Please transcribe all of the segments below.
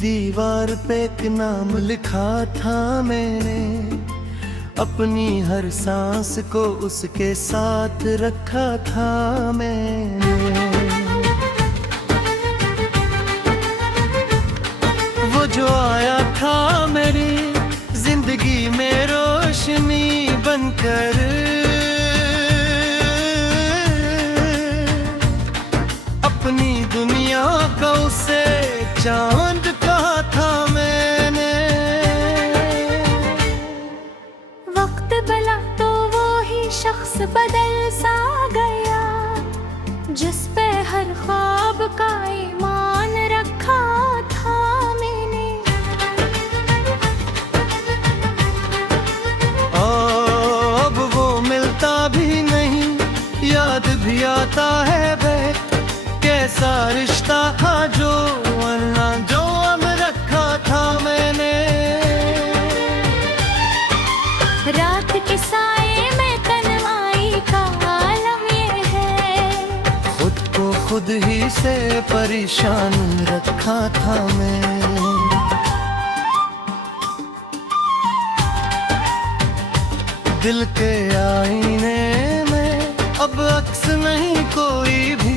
दीवार पे एक नाम लिखा था मैंने, अपनी हर सांस को उसके साथ रखा था मैंने। वो जो आया था मेरी जिंदगी में रोशनी बनकर, अपनी दुनिया का उसे चांद कहा था मैंने। वक्त भला तो वो ही शख्स बदल सा गया, जिस पे हर ख्वाब का ईमान रखा था मैंने। अब वो मिलता भी नहीं, याद भी आता है कैसा रिश्ता था जो वरना जो अब रखा था मैंने। रात के साए में तन्हाई का आलम ये है, खुद को खुद ही से परेशान रखा था मैं। दिल के आईने में अब अक्स नहीं कोई भी,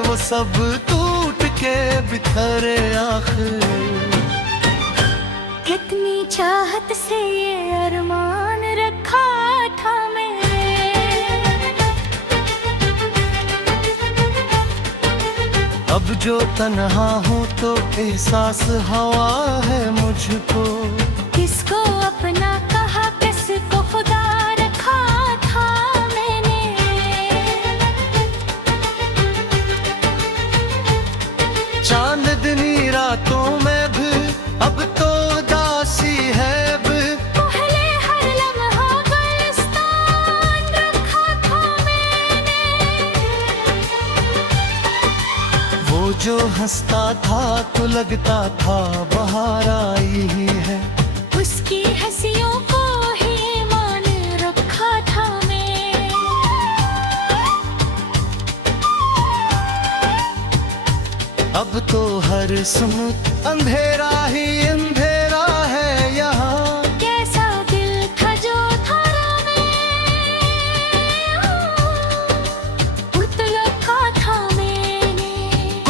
वो सब टूट के बिखरे आखिर। कितनी चाहत से ये अरमान रखा था मैंने। अब जो तन्हा हूँ तो एहसास हवा है मुझको, किसको अपना कहा किसको खुदा रखा था मैंने। चांदनी रातों में भी अब तो दासी है पहले हर लम्हा गुलिस्तान रखा था मैंने। वो जो हंसता था तो लगता था बाहर आई ही है, उसकी हंसियों को ही मान रखा था मैं। अब तो हर सुन अंधेरा ही अंधेरा है यहाँ। कैसा दिल था जो थारा में उठ रखा था मैंने।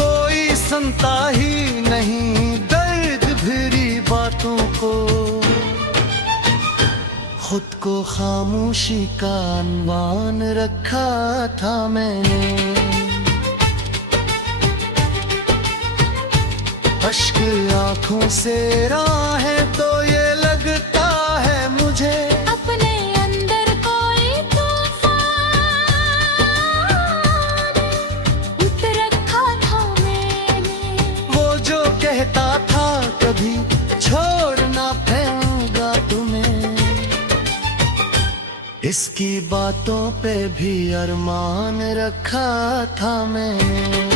कोई सुनता ही नहीं दर्द भरी बातों को, खुद को खामोशी का अनवान रखा था मैंने। अश्क आँखों से राहें तो ये लगता है मुझे, अपने अंदर कोई तूफान उठ रखा था मैंने। वो जो कहता था कभी छोड़ना पाऊंगा तुम्हें, इसकी बातों पे भी अरमान रखा था मैंने।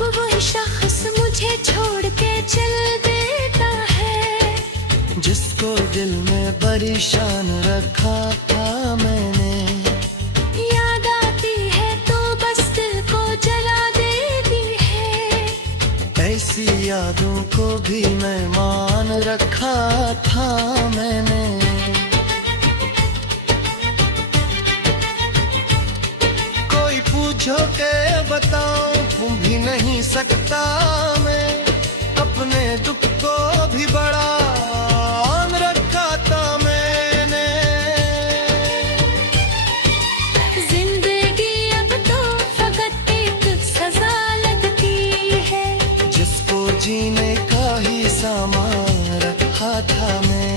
वही शख्स मुझे छोड़ के चल देता है, जिसको दिल में परेशान रखा था मैंने। याद आती है तो बस दिल को जला देती है, ऐसी यादों को भी मैं मान रखा था मैंने। कोई पूछो के बताऊं भी नहीं सकता मैं, अपने दुख को भी बड़ा आन रखा था मैंने। जिंदगी अब तो फकत एक सजा लगती है, जिसको जीने का ही सामान रखा था मैं।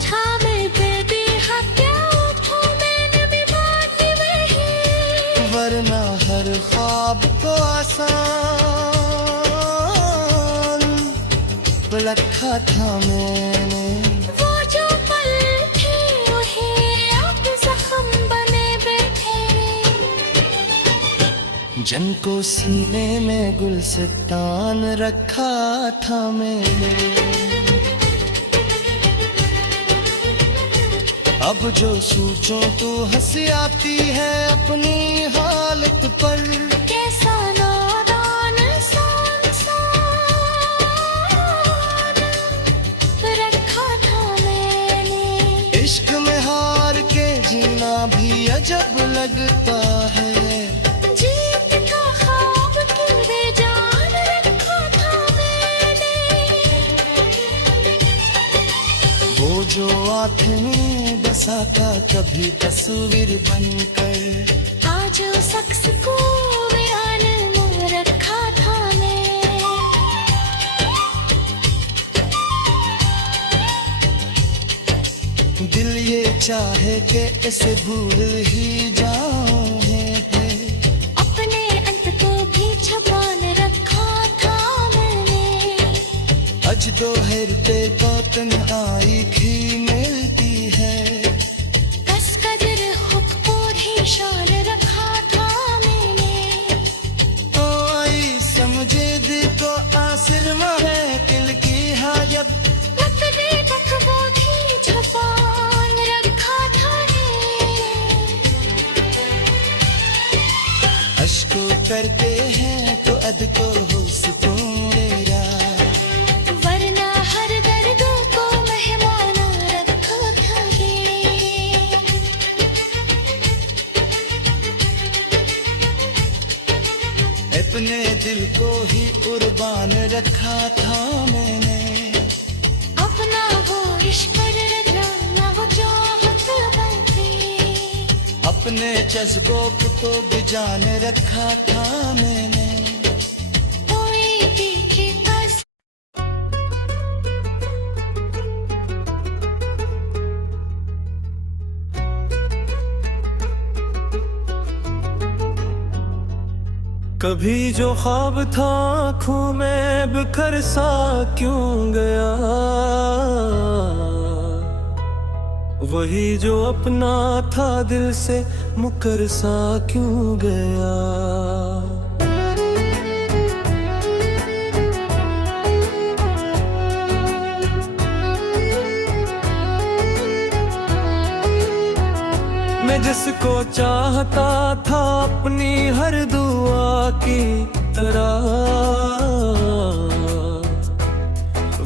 छावे पे भी हत्या मैंने भी बात वही रखा था मैंने। वो जो पल थे उन्हें अब जख्म बने बैठे। जिनको सीने में गुलसितान रखा था मैंने। अब जो सोचूं तो हंसी आती है अपनी हालत पर। कैसा नादान इंसान रखा था मैंने। इश्क में हार के जीना भी अजब लगता है। जीत का ख्वाब की बेजान रखा था मैंने। वो जो आंखें में बसा था कभी तस्वीर बनकर। आज उस शख्स को बयान में रखा था मैं। दिल ये चाहे कि इसे भूल ही जाऊं है। अपने अंत को भी छुपान रखा था मैंने। अज दोहरते तो तन्हाई भी मिलती है। कस कदर हुक को भी शान रखा था मैंने। ओ आई समझे दिल को आसिर है दिल की हाजत। अपने तक वो भी छुपान रखा था अश्को करते हैं तो अद को हो सुकून मेरा। वरना हर दर्द को मेहमान रखा था अपने दिल को ही कुर्बान रखा था मैंने। अपना वो इश्क रखना वो चाहत बैठे। अपने जज्बों को भी जान रखा था मैंने। कोई देखे बस कभी जो ख्वाब था आँखों में बिखर सा क्यों गया। वही जो अपना था दिल से मुकर सा क्यों गया। मैं जिसको चाहता था अपनी हर दुआ की तरह।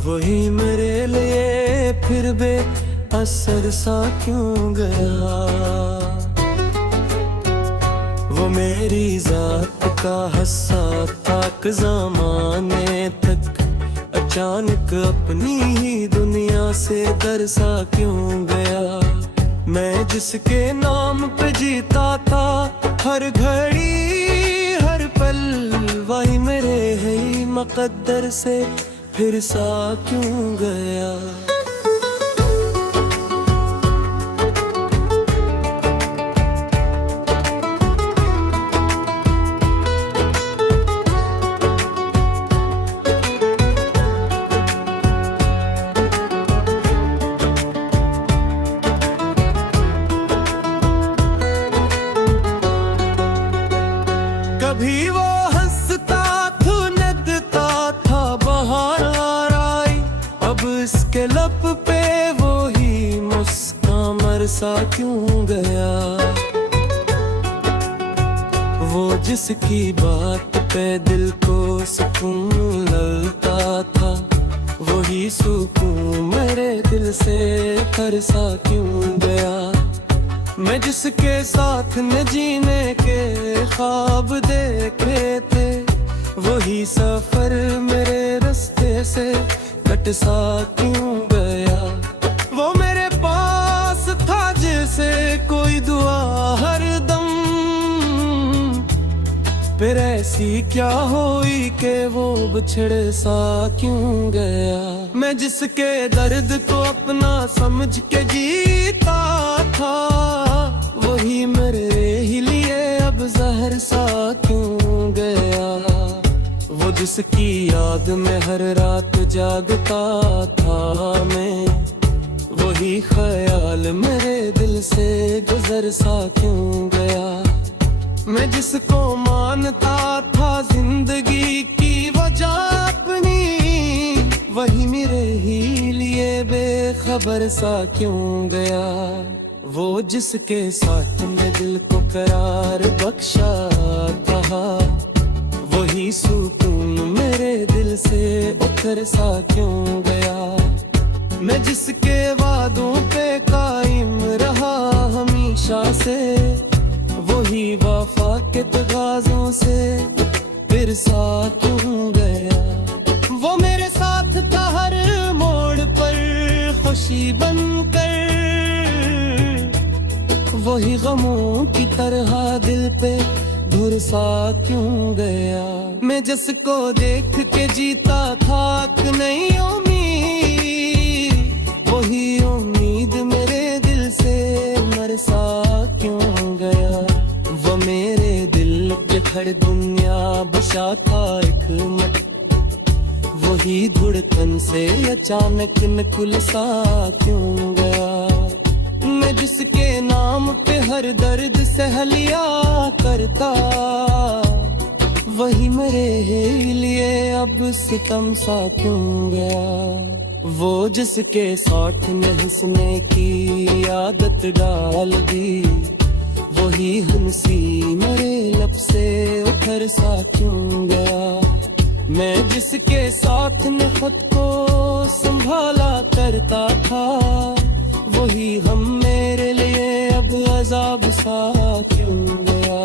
वही मेरे लिए फिर बेअसर सा क्यों गया। वो मेरी जात का हस्सा था ज़माने तक। अचानक अपनी ही दुनिया से दरसा क्यों गया। मैं जिसके नाम पे जीता था हर घड़ी हर पल। वही मेरे है मुकद्दर से फिर सा क्यों गया। कभी वो हंसता धुनदता था बहार आई। अब इसके लब पे वो ही मुस्कान मरसा क्यों गया। वो जिसकी बात पे दिल को सुकून लगता था। वही सुकून मेरे दिल से तरसा क्यों गया। मैं जिसके साथ न जीने के ख्वाब देखे थे। वही सफर मेरे रास्ते से कट सा क्यों गया। वो मेरे पास था जैसे कोई दुआ हर दम। फिर ऐसी क्या हुई कि वो बिछड़ सा क्यों गया। मैं जिसके दर्द को अपना समझ के जीता था। वही मेरे ही लिए अब जहर सा क्यों गया। वो जिसकी याद में हर रात जागता था मैं, वही ख्याल मेरे दिल से गुजर सा क्यों गया। मैं जिसको मानता था जिंदगी की वजह अपनी, वही मेरे ही लिए बेखबर सा क्यों गया। वो जिसके साथ में दिल को करार बख्शा था, वही सुकून मेरे दिल से उतर सा क्यों गया। मैं जिसके वादों पे कायम रहा हमेशा से, वही वफा के तगाज़ों से फिर सा क्यों गया। वो मेरे साथ था हर मोड़ पर खुशी बनकर, वही गमों की तरह दिल पे धुर सा क्यों गया। मैं जिसको देख के जीता था कि नहीं उम्मीद, वही उम्मीद मेरे दिल से मर सा क्यों गया। वो मेरे दिल पे हर दुनिया बसा था एक मत, वही धड़कन से अचानक नकुल सा क्यों गया। मैं जिसके नाम पे हर दर्द सह लिया करता, वही मेरे लिए अब सितम सा क्यों गया। वो जिसके साथ ने हंसने की आदत डाल दी, वही हंसी मेरे लब से उतर सा क्यों गया। मैं जिसके साथ ने खुद को संभाला करता था, वही हम मेरे लिए अब अजाब सा क्यों गया।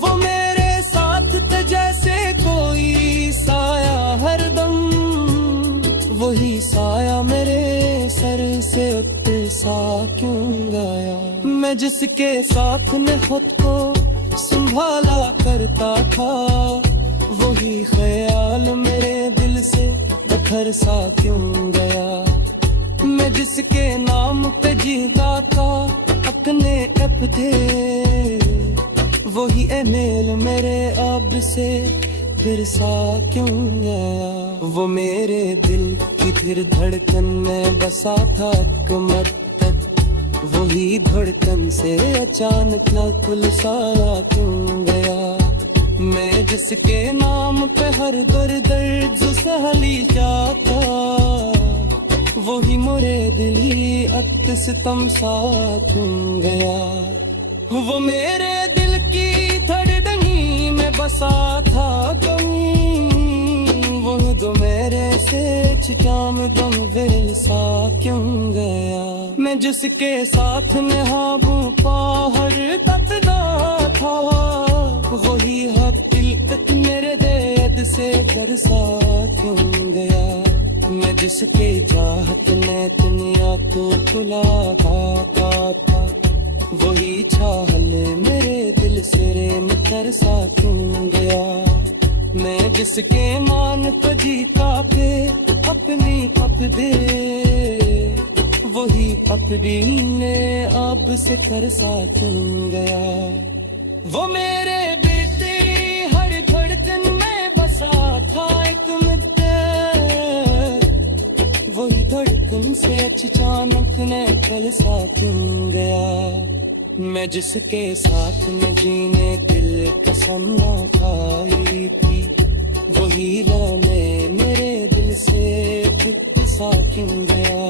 वो मेरे साथ थे जैसे कोई साया हरदम, वही साया मेरे सर से उतर सा क्यों गया। मैं जिसके साथ ने खुद को संभाला करता था, वही ख्याल मेरे दिल से बखर सा क्यों गया। मैं जिसके नाम पे जीता था अपने ऐप थे, वही ईमेल मेरे अब से फिर सा क्यों गया। वो मेरे दिल की फिर धड़कन में बसा था एक मदद, वही धड़कन से अचानक नकुल सा क्यों गया। मैं जिसके नाम पे हर दर्द सह जाता, वही मोरे दिली अत सितम सा क्यों गया। वो मेरे दिल की धड़कनी में बसा था कहीं, वो तो मेरे से चिटाम दम वेल सा क्यों गया। मैं जिसके साथ में हाबू पहाड़ तकना था, वही हक दिल तक मेरे देद से कर सा क्यों गया। मैं जिसके चाहत ने दुनिया को खुला था, वही चाहल मेरे दिल से रेम कर सा क्यों गया। मैं जिसके मान को जीता पे अपनी पप दे, वही पपड़ी ने अब से कर सा क्यों गया। वो मेरे बेटे हर धड़कन में बसा था एक मुद्दत, वही धड़कन से अचानक ने कल सा क्यों गया। मैं जिसके साथ में जीने दिल कसम खाई थी, वही लाने मेरे दिल से फिट सा क्यों गया।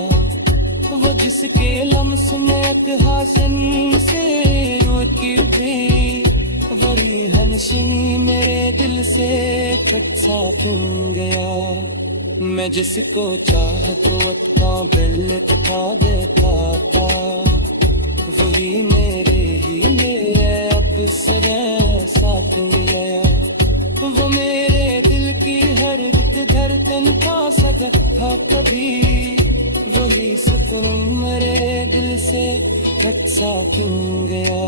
वो जिसके लम्स में हासन से रोकी थी, वही हंसी मेरे दिल से कट सा क्यों गया। मैं जिसको चाहता का बिल था देखा था, वही मेरे ही लिए अब सरे साथ गया। वो मेरे दिल की हर धड़कन का सकत था कभी, वही सुकून मेरे दिल से हट सा क्यों गया।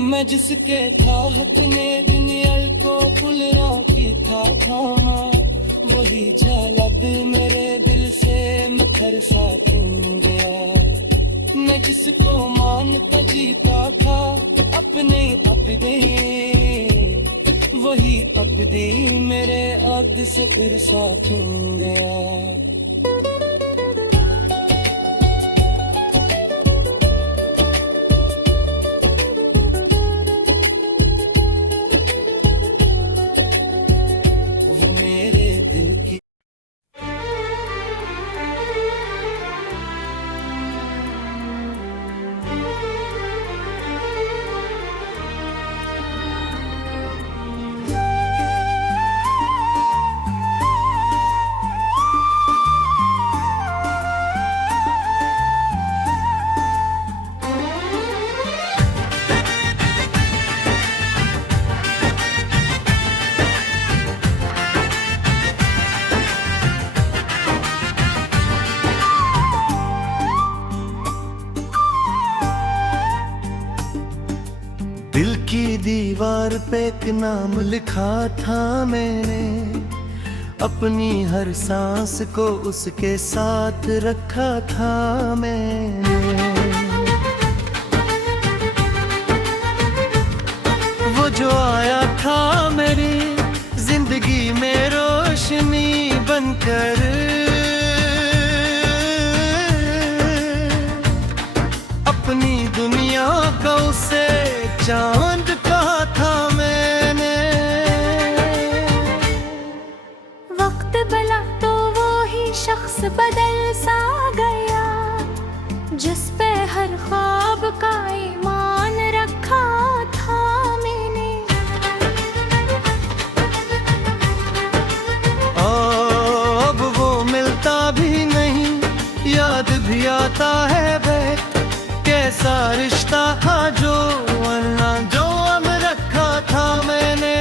मैं जिसके चाहत ने दुनिया को फुलरा की था थामा, वही झलक मेरे दिल से मखर सा क्यों गया। मैं जिसको मान कर जीता था अपने अपने, वही अब्दी मेरे अब्द से फिर साथ गया। वो मेरे दिल की दिल की दीवार पे एक नाम लिखा था मैंने, अपनी हर सांस को उसके साथ रखा था मैंने। वो जो आया था मेरी जिंदगी में रोशनी बनकर, अपनी दुनिया का उसे चांद कहा था मैंने। वक्त बला तो वो ही शख्स बदल सा गया, जिस पे हर ख्वाब का ईमान रखा था मैंने। अब वो मिलता भी नहीं, याद भी आता है बे कैसा रिश्ता था जो वरना जो अब रखा था मैंने।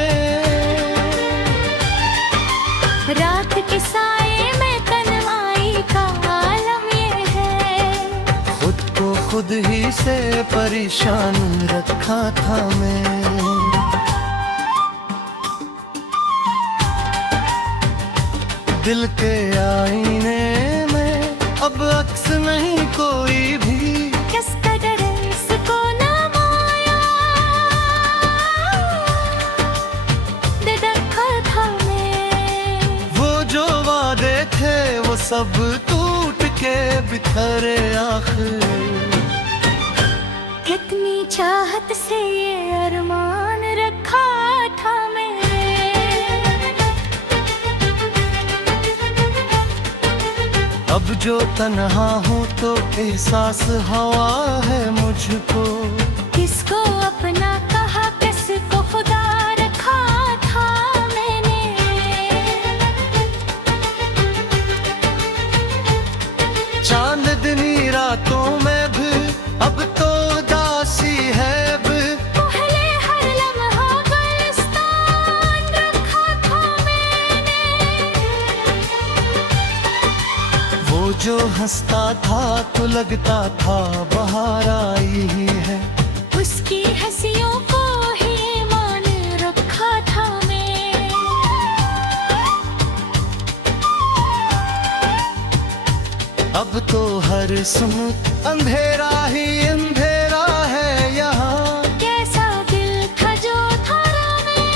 रात के साए में तन्हाई का आलम ये है, खुद को खुद ही से परेशान रखा था मैं। दिल के आईने में अब अक्स नहीं कोई भी, किसका डर इसको ना माया दे रखा था मैं। वो जो वादे थे वो सब टूट के बिखरे आखिर। कितनी चाहत से ये अरमान रखा था मैंने। अब जो तन्हा हूँ तो एहसास हवा है मुझको, किसको अपना कहा किसको खुदा रखा था मैंने। चांदनी रातों में भी अब तो दासी है अब। पहले हर लम्हा गुलिस्तान रखा था मैंने। वो जो हंसता था तो लगता था बाहर आई ही है, उसकी हंसियों को ही मान रखा था मैं। अब तो हर सुन अंधेरा ही अंधेरा है यहाँ। कैसा दिल था जो थारा में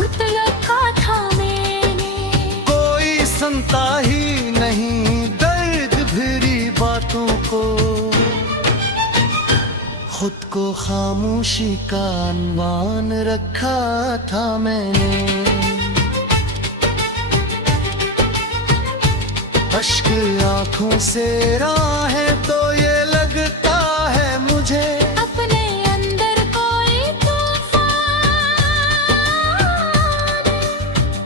उठ रखा था मैंने। कोई सुनता ही नहीं दर्द भरी बातों को, खुद को खामोशी का अनवान रखा था मैंने। अश्क आंखों से राहें तो ये लगता है मुझे, अपने अंदर कोई तूफान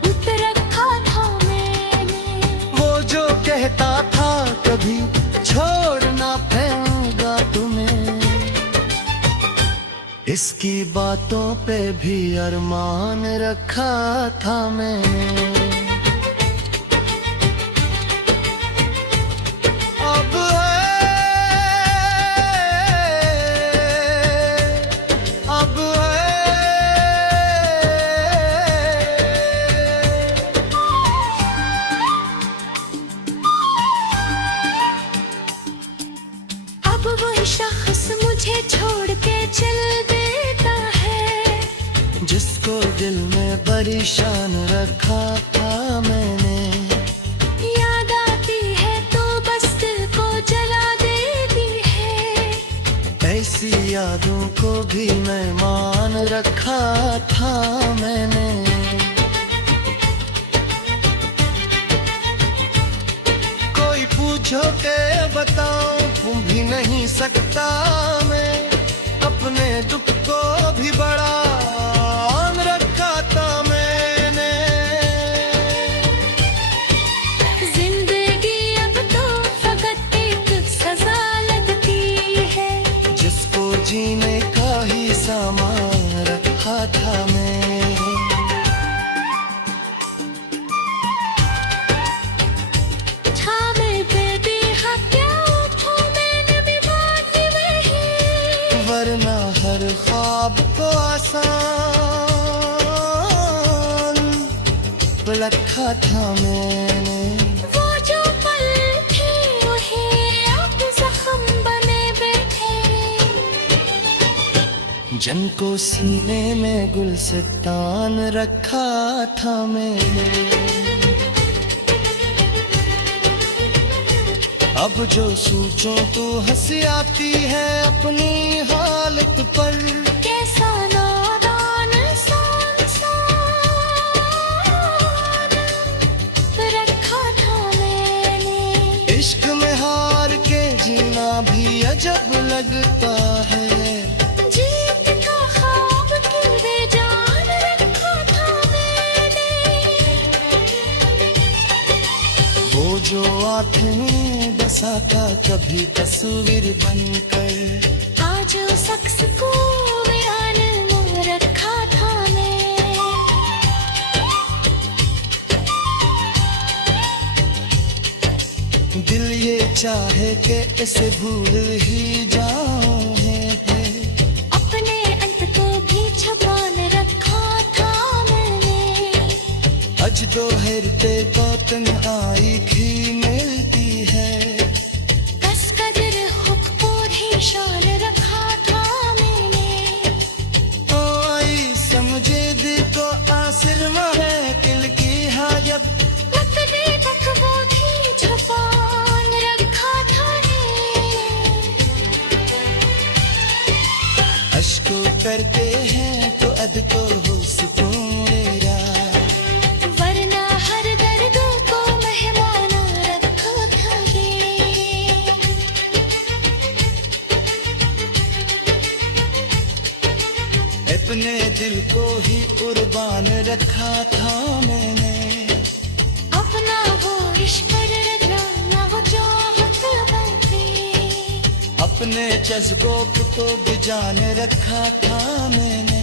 उठ रखा था मैंने। वो जो कहता था कभी छोड़ना पाऊंगा तुम्हें, इसकी बातों पे भी अरमान रखा था मैंने। अब वही शख्स मुझे छोड़ के चल देता दिल में परेशान रखा था मैंने। याद आती है तो बस दिल को जला देती है। ऐसी यादों को भी मैं मान रखा था मैंने। कोई पूछो के बताऊं भी नहीं सकता मैं, अपने दुख को भी बड़ा मान रखा था मैंने। जिंदगी अब तो फकत एक सजा लगती है, जिसको जीने का ही सामान रखा था मैं। छावे पे भी हक क्या उठूं मैंने भी बात वही, वरना हर ख्वाब को आसान रखा था मैंने। वो जो पल थे वही अब जख्म बने बैठे। जिनको सीने में गुलसितान रखा था मैंने। अब जो सोचूं तो हंसी आती है अपनी हालत पर। कैसा नादान इंसान रखा था मैंने। इश्क में हार के जीना भी अजब लगता है। जीत का ख्वाब क्यों बेजान रखा था मैंने। वो जो आंखें बसा था कभी तस्वीर बनकर, आज उस शख्स को वीरान में रखा था मैं। दिल ये चाहे कि इसे भूल ही जाऊं है। अपने अंत को भी छुपान रखा था मैंने। अज दो हरते कौतन आई थी मिलती है। बस कदर हुक को भी शान रखा था मैंने। ओ आई समझे दिल को आसिर है दिल की हाजब। अपने तक वो भी छुपान रखा था अश्को करते हैं तो अद को हो सुकून मेरा, वरना हर दर्द को मेहमान रखा था अपने दिल को ही कुर्बान रखा था मैंने। अपना वो इश्क ना वो चाहत बरती। अपने जज्बों को भी जान रखा था मैंने।